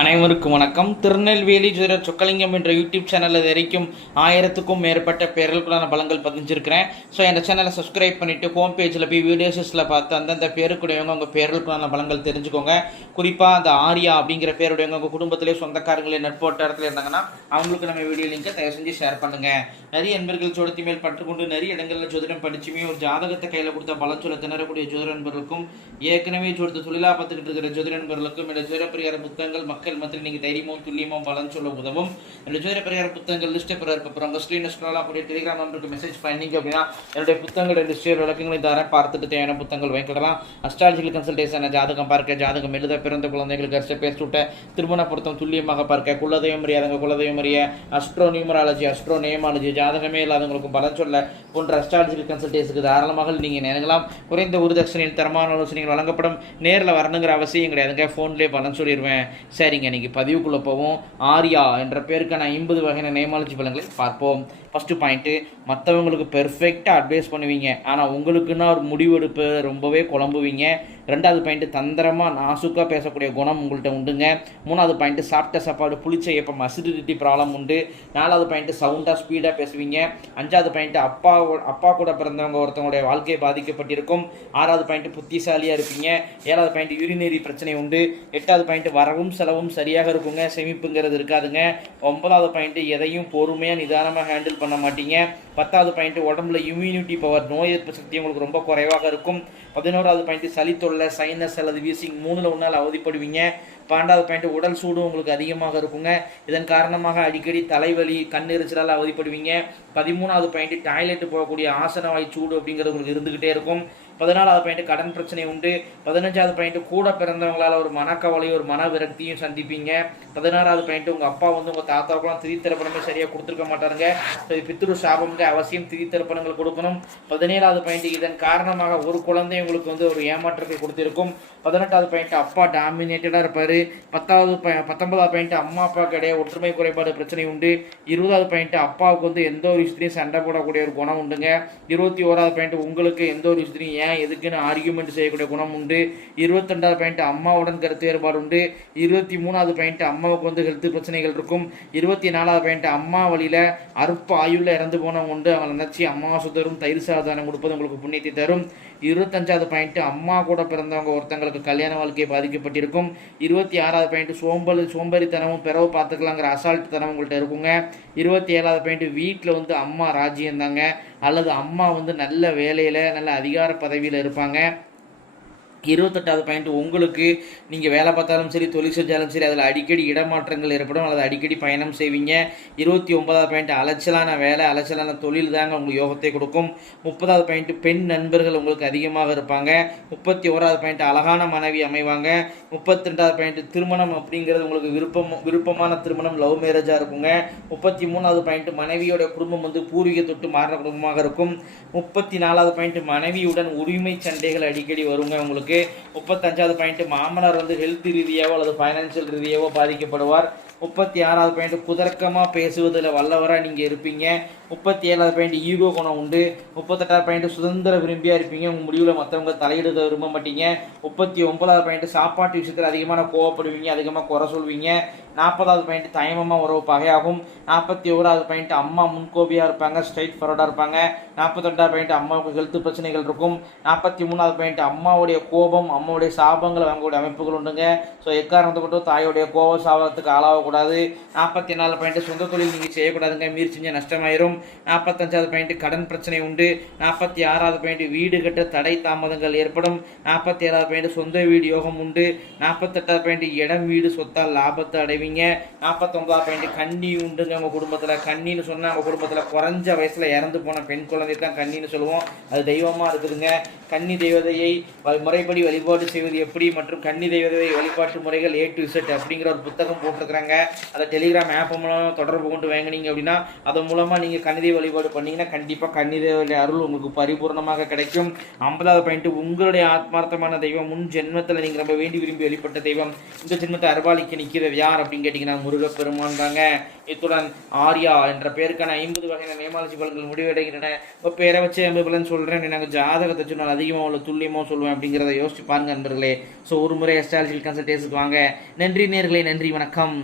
அனைவருக்கும் வணக்கம். திருநெல்வேலி ஜோதிடர் சொக்கலிங்கம் என்ற யூடியூப் சேனலில் இது வரைக்கும் 1000க்கும் மேற்பட்ட பேர்களுக்குள்ளான பலன்கள் பதிஞ்சிருக்கிறேன். ஸோ இந்த சேனலை சப்ஸ்கிரைப் பண்ணிவிட்டு ஹோம் பேஜில் போய் வீடியோஸில் பார்த்து அந்தந்த பேருக்குடையவங்க உங்கள் பேர்களுக்குள்ளான பலன்கள் தெரிஞ்சுக்கோங்க. குறிப்பாக அந்த ஆர்யா அப்படிங்கிற பேருடையவங்க உங்கள் குடும்பத்திலே சொந்தக்காரங்களே நட்போட்டத்தில் இருந்தாங்கன்னா அவங்களுக்கு நம்ம வீடியோ லிங்கை தயவு செஞ்சு ஷேர் பண்ணுங்கள். நிறைய நண்பர்கள் ஜோதிடத்தி மேல் பற்றுக்கொண்டு நிறைய இடங்களில் ஜோதிடம் படிச்சுமே ஒரு ஜாதகத்தை கையில் கொடுத்த பலன் சொல்ல திணறக்கூடிய ஜோதிட நண்பர்களுக்கும் ஏற்கனவே ஜோதிட தொழிலாக பார்த்துக்கிட்டு இருக்கிற ஜோதிட நண்பர்களுக்கும் இந்த ஜோதிட பரிகார புத்தகங்கள் மக்கள் மத்தியில் நீங்கள் தைரியமும் துல்லியமும் பலன் சொல்ல உதவும். என்னுடைய ஜோதிட பரிகார புத்தகங்கள் லிஸ்ட்டை அப்புறம் உங்கள் ஸ்க்ரீன் ஸ்க்ரோல் ஆகக்கூடிய டெலிகிராம் நம்பருக்கு மெசேஜ் பண்ணிங்க அப்படின்னா என்னுடைய புத்தகங்கள் லிஸ்ட் விளக்கங்களை தர பார்த்துட்டு தேவையான புத்தகங்கள் வாங்கிக்கலாம். அஸ்ட்ராலஜிக்கல் கன்சல்டேஷன், ஜாதகம் பார்க்க, ஜாதகம் எழுத, பிறந்த குழந்தைகளுக்கு அரசு பேர் சுட்ட, திருமண பொருத்தம் துல்லியமாக பார்க்க, குலதெய்வம் அறியாதவங்க குலதெய்வம் அறிய, அஸ்ட்ரோ நியூமராலஜி, அஸ்ட்ரோ நேமாலஜி, ஜாதகமே இல்லாதவங்களுக்கு பலன் சொல்ல போன்ற அஸ்ட்ராலஜிக்கல் கன்சல்டேஷனுக்கு தாராளமாக நீங்கள் நினைக்கலாம். குறைந்த ஒரு தட்சணையில் தரமான ஆலோசனைகள் வழங்கப்படும். நேரில் வரணுங்கிற அவசியம் கிடையாதுங்க, ஃபோன்லேயே பலன் சொல்லிடுவேன். சரிங்க, இன்றைக்கி பதிவுக்குள்ளே போவோம். ஆர்யா என்ற பேருக்கான 50 வகையான நேமாலஜி பலன்களை பார்ப்போம். ஃபஸ்ட்டு பாயிண்ட்டு, மற்றவங்களுக்கு பெர்ஃபெக்டாக அட்வைஸ் பண்ணுவீங்க, ஆனால் உங்களுக்குன்னா ஒரு முடிவெடுப்பு ரொம்பவே குழம்புவீங்க. ரெண்டாவது பாயிண்ட்டு, தந்திரமாக நாசுக்காக பேசக்கூடிய குணம் உங்கள்கிட்ட உண்டுங்க. மூணாவது பாயிண்ட்டு, சாப்பிட்ட சாப்பாடு புளிச்ச ஏப்பம் அசிடிட்டி ப்ராப்ளம் உண்டு. நாலாவது பாயிண்ட்டு, சவுண்டாக ஸ்பீடாக பேசுவீங்க. அஞ்சாவது பாயிண்ட்டு, அப்பா கூட பிறந்தவங்க ஒருத்தவங்களுடைய வாழ்க்கை பாதிக்கப்பட்டிருக்கும். ஆறாவது பாயிண்ட்டு, புத்திசாலியாக இருப்பீங்க. ஏழாவது பாயிண்ட்டு, யூரினரி பிரச்சனை உண்டு. எட்டாவது பாயிண்ட்டு, வரவும் செலவும் சரியாக இருக்குங்க, சேமிப்புங்கிறது இருக்காதுங்க. ஒன்பதாவது பாயிண்ட்டு, எதையும் பொறுமையாக நிதானமாக ஹேண்டில் பண்ண மாட்டீங்க. பத்தாவது பாயிண்ட், உடம்புல இம்யூனிட்டி பவர், நோய் எதிர்ப்பு சக்தி உங்களுக்கு ரொம்ப குறைவாக இருக்கும். 11வது பாயிண்ட், சளி தொல்லை, சைனஸ் அல்லது வீசிங் 3ல் 1 அவதிப்படுவீங்க. 12வது பாயிண்ட், உடல் சூடு உங்களுக்கு அதிகமாக இருக்குங்க. இதன் காரணமாக அடிக்கடி தலைவலி, கண்ணெரிச்சலால் அவதிப்படுவீங்க. 13வது பாயிண்ட், டாய்லெட் போகக்கூடிய ஆசனவாய் சூடு அப்படிங்கிறது உங்களுக்கு இருந்துகிட்டே இருக்கும். 14வது பாயிண்ட், கடன் பிரச்சனை உண்டு. 15வது பாயிண்ட், கூட பிறந்தவங்களால் ஒரு மனக்கவலையும் ஒரு மன விரக்தியும் சந்திப்பீங்க. 16வது பாயிண்ட், உங்கள் அப்பா உங்கள் தாத்தாவுக்குலாம் திரித்திரப்பணமே சரியாக கொடுத்துருக்க மாட்டாருங்க. பித்ரு சாபம்ங்க, அவசியம் திரித்திரப்பணங்கள் கொடுக்கணும். 17வது பாயிண்ட், இதன் காரணமாக ஒரு குழந்தை உங்களுக்கு ஒரு ஏமாற்றத்தை கொடுத்திருக்கும். 18வது பாயிண்ட், அப்பா டாமினேட்டடாக இருப்பார். 19வது பாயிண்ட், அம்மா அப்பாவுக்கு இடையே ஒற்றுமை குறைபாடு பிரச்சனை உண்டு. 20வது பாயிண்ட், அப்பாவுக்கு எந்த ஒரு விஷயத்தையும் சண்டை போடக்கூடிய ஒரு குணம் உண்டுங்க. 21வது பாயிண்ட், உங்களுக்கு எந்த ஒரு விஷயத்தையும் ஏன் எதுக்குன்னு ஆர்கியூமெண்ட் செய்யக்கூடிய குணம் உண்டு. 22வது பாயிண்ட், அம்மாவுடன் கருத்து வேறுபாடு உண்டு. 23வது பாயிண்ட், அம்மாவுக்கு ஹெல்த் பிரச்சனைகள் இருக்கும். 24வது பாயிண்ட், அம்மா வழியில் அற்ப ஆயுளில் இறந்து போனவங்க உண்டு. அவங்களை நினச்சி அம்மாவாசை தரும், தயிர் சாதனம் கொடுப்பது உங்களுக்கு புண்ணியத்தை தரும். 25வது பாயிண்ட், அம்மா கூட பிறந்தவங்க ஒருத்தங்களுக்கு கல்யாண வாழ்க்கையை பாதிக்கப்பட்டிருக்கும். 26வது பாயிண்ட், சோம்பேறித்தனமும் பிறவு பார்த்துக்கலாங்கிற அசால்ட் தனம் உங்கள்கிட்ட இருக்குங்க. 27வது பாயிண்ட், வீட்டில் அம்மா ராஜ்யம் தாங்க, அல்லது அம்மா நல்ல வேலையில் நல்ல அதிகார பதவியில் இருப்பாங்க. 28வது பாயிண்ட், உங்களுக்கு நீங்கள் வேலை பார்த்தாலும் சரி, தொழில் செஞ்சாலும் சரி, அதில் அடிக்கடி இடமாற்றங்கள் ஏற்படும் அல்லது அடிக்கடி பயணம் செய்வீங்க. 29வது பாயிண்ட், அலைச்சலான வேலை, அலைச்சலான தொழில் தாங்க உங்களுக்கு யோகத்தை கொடுக்கும். 30வது பாயிண்ட், பெண் நண்பர்கள் உங்களுக்கு அதிகமாக இருப்பாங்க. 31வது பாயிண்ட், அழகான மனைவி அமைவாங்க. 32வது பாயிண்ட், திருமணம் அப்படிங்கிறது உங்களுக்கு விருப்பமான திருமணம், லவ் மேரேஜாக இருக்குங்க. 33வது பாயிண்ட், மனைவியோட குடும்பம் பூர்வீக தொட்டு மாறின குடும்பமாக இருக்கும். 34வது பாயிண்ட், மனைவியுடன் உரிமை சண்டைகள் அடிக்கடி வருங்க உங்களுக்கு. 35வது பாயிண்ட், மாமனார் ஹெல்த் ரீதியாவோ அல்லது ஃபைனான்சியல் ரீதியாவோ பாதிக்கப்படுவார். 36வது பாயிண்ட், குதர்க்கமாக பேசுவதில் வல்லவராக நீங்கள் இருப்பீங்க. 37வது பாயிண்ட், ஈகோ குணம் உண்டு. 38வது பாயிண்ட், சுதந்திர விரும்பியாக இருப்பீங்க, உங்கள் முடிவில் மற்றவங்க தலையிட விரும்ப மாட்டீங்க. 39வது பாயிண்ட், சாப்பாட்டு விஷயத்தில் அதிகமான கோவப்படுவீங்க, அதிகமாக குறை சொல்வீங்க. 40வது பாயிண்ட், தயமமாக உறவு பகையாகும். 41வது பாயிண்ட், அம்மா முன்கோபியாக இருப்பாங்க, ஸ்ட்ரைட் ஃபார்வர்டாக இருப்பாங்க. 42வது பாயிண்ட், அம்மாவுக்கு ஹெல்த் பிரச்சனைகள் இருக்கும். 43வது பாயிண்ட், அம்மாவுடைய கோபம், அம்மாவுடைய சாபங்கள் வாங்கக்கூடிய அமைப்புகள் உண்டுங்க. ஸோ எக்காரணத்தை கொண்டு தாயோடைய கோப சாபத்துக்கு ஆளாகக்கூடாது. 44 பாயிண்ட், சொந்த தொழில் நீங்கள் செய்யக்கூடாதுங்க, மீறி செஞ்சால் நஷ்டமாயிரும். 45வது பாயிண்ட், கடன் பிரச்சனை உண்டு. 46வது பாயிண்ட், வீடு கட்ட தடை தாமதங்கள் ஏற்படும். 47வது பாயிண்ட், சொந்த வீடு யோகம் உண்டு. 48வது பாயிண்ட், இடம் வீடு சொத்தால் லாபத்தை அடைவீங்க. 49வது பாயிண்ட், கன்னி உண்டுங்க உங்கள் குடும்பத்தில். கன்னின்னு சொன்னால் உங்கள் குடும்பத்தில் குறைஞ்ச வயசில் இறந்து போன பெண் குழந்தை தான் கன்னின்னு சொல்லுவோம், அது தெய்வமாக இருக்குதுங்க. கன்னி தெய்வதையை முறைப்படி வழிபாடு செய்வது எப்படி மற்றும் கன்னி தெய்வதை வழிபாட்டு முறைகள் A to Z அப்படிங்கிற ஒரு புத்தகம் போட்டிருக்கிறாங்க. அதை டெலிகிராம் ஆப் மூலம் தொடர்பு கொண்டு வாங்கினீங்க அப்படின்னா அதன் மூலமாக நீங்கள் நீங்கள் கன்னிதேவி வழிபாடு பண்ணீங்கன்னா கண்டிப்பாக கன்னிதேவியுடைய அருள் உங்களுக்கு பரிபூர்ணமாக கிடைக்கும். 50வது பாயிண்ட், உங்களுடைய ஆத்மார்த்தமான தெய்வம் முன் ஜென்மத்தில் நீங்கள் ரொம்ப வேண்டி விரும்பி வெளிப்பட்ட தெய்வம் இந்த ஜென்மத்தை அருள்பாலிக்க நிற்கிறது யார் அப்படின்னு கேட்டிங்கன்னா முருகப்பெருமான் தாங்க. இத்துடன் ஆர்யா என்ற பேருக்கான 50 வகையான நியமாலஜி பலன்கள் முடிவடைகின்றன. இப்போ பேரை வச்சு 50 பலன் சொல்கிறேன், நாங்கள் ஜாதகத்தை சொன்னால் அதிகமாக உள்ள துல்லியமாக சொல்லுவேன் அப்படிங்கிறத யோசிச்சு பாருங்க நண்பர்களே. ஸோ ஒரு முறை அஸ்ட்ராலஜிக்கல் கன்சல்டேஷனுக்கு வாங்க. நன்றி நேயர்களே, நன்றி, வணக்கம்.